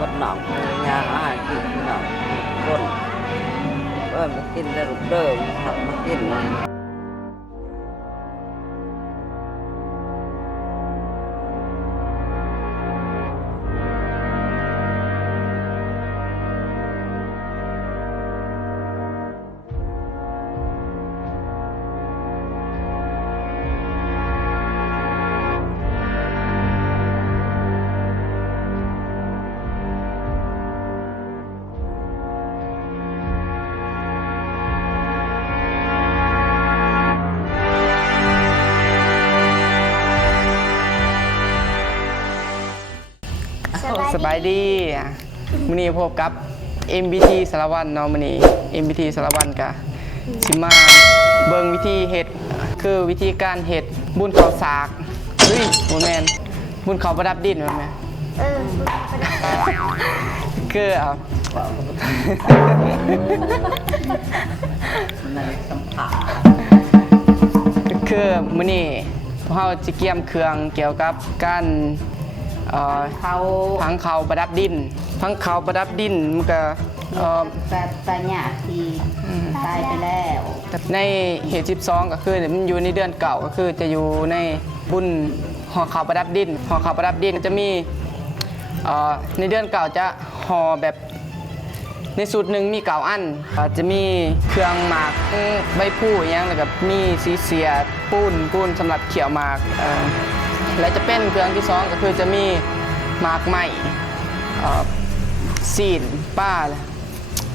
มดหนองยาอาหารกินหนองก้นมากินได้ลูกเดิมหักมากินสบายดีมื้อนี้พบกับ MBT สารวัตรเนาะมื้อนี้ MBT สารวัตรกะสิมาเบิ่งวิธีเฮ็ดคือวิธีการเฮ็ดบุญข้าวสากเฮ้ยบ่แม่นบุญข้าวประดับดินแม่นคือคือมื้อนี้พวกเราจะเกี่ยมเครื่องเกี่ยวกับการพังเขาประดับดินพังเขาประดับดินมันก็ตาหยาที่ตายไปแล้วในเหตุ12ก็คือมันอยู่ในเดือนเก่าก็คือจะอยู่ในบุญห่อเขาประดับดินห่อเขาประดับดินจะมีในเดือนเก่าจะห่อแบบในสูตรหนึ่งมีเก่าอันจะมีเครื่องหมากใบผู้อย่างแล้วก็มีสีเสียปูนสำหรับเขี่ยวหมากและจะเป็นเครื่องที่2ก็คือจะมีหมากไหมซีนป้า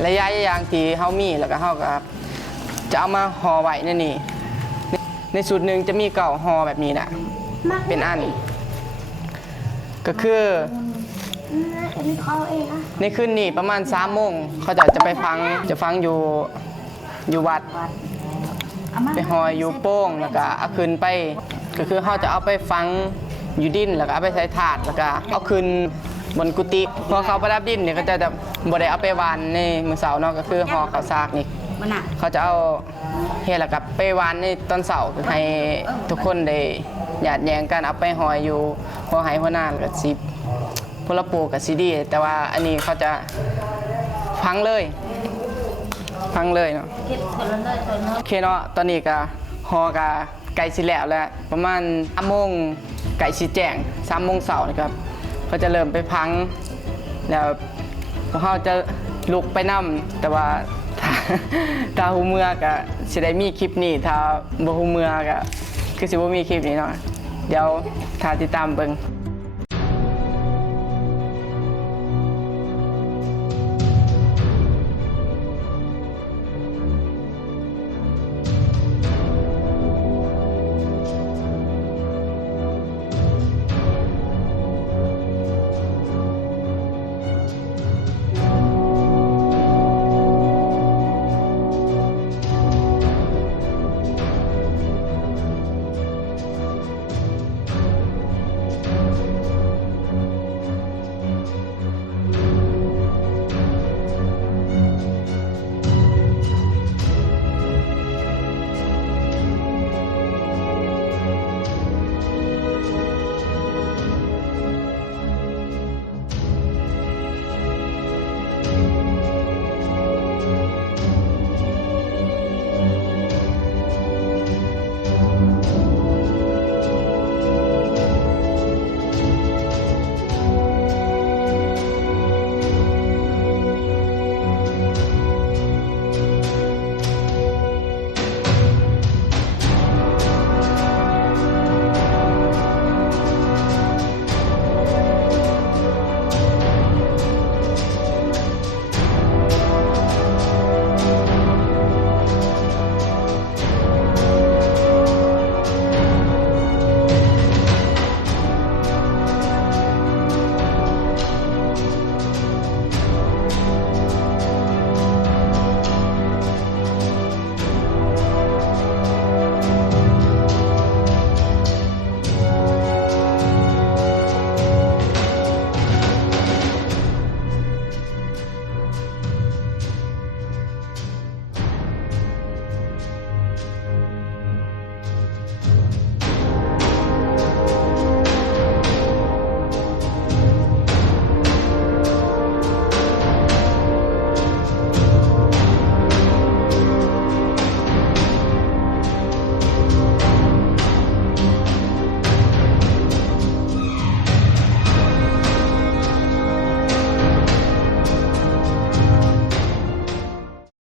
และย้ายอย่างที่เฮามีแล้วก็เฮาก็จะเอามาห่อไว้นี่ในสูตรหนึ่งจะมีเก่าห่อแบบนี้นะเป็นอันก็คือในคืนนี้ประมาณ3 โมงเขาจะไปฟังอยู่วัดไปหอยอยู่โป้งแล้วก็เอาขึ้นไปก็คือเขาจะเอาไปฟังอยู่ดินแล้วก็เอาไปใส่ถาดแล้วก็เอาขึ้นบนกุฏิพอเขาประดับดินเนี่ยก็จะบ่ได้เอาไปวานในมื้อเช้าเนาะก็คือห่อข้าวสากนี่เขาจะเอาเฮ็ดแล้วก็ไปวานในตอนเช้าให้ทุกคนได้หยาดแยงกันเอาไปหอยอยู่หัวไหหัวหน้าแล้วก็สิพลปูกับซีดีแต่ว่าอันนี้เขาจะพังเลยเนาะโอเคเนาะตอนนี้ก็ห่อกับไก่สิแล้วประมาณ3 โมงไก่สิแจ้ง3 โมงเช้านี่ครับเขาจะเริ่มไปพังแล้วพวกเขาจะลุกไปนำแต่ว่าถ้าหูเมื่อก็สิได้มีคลิปนี้ถ้าบ่หูเมื่อก็คือสิบ่มีคลิปนี้เนาะเดี๋ยวถ้าติดตามเบิ่ง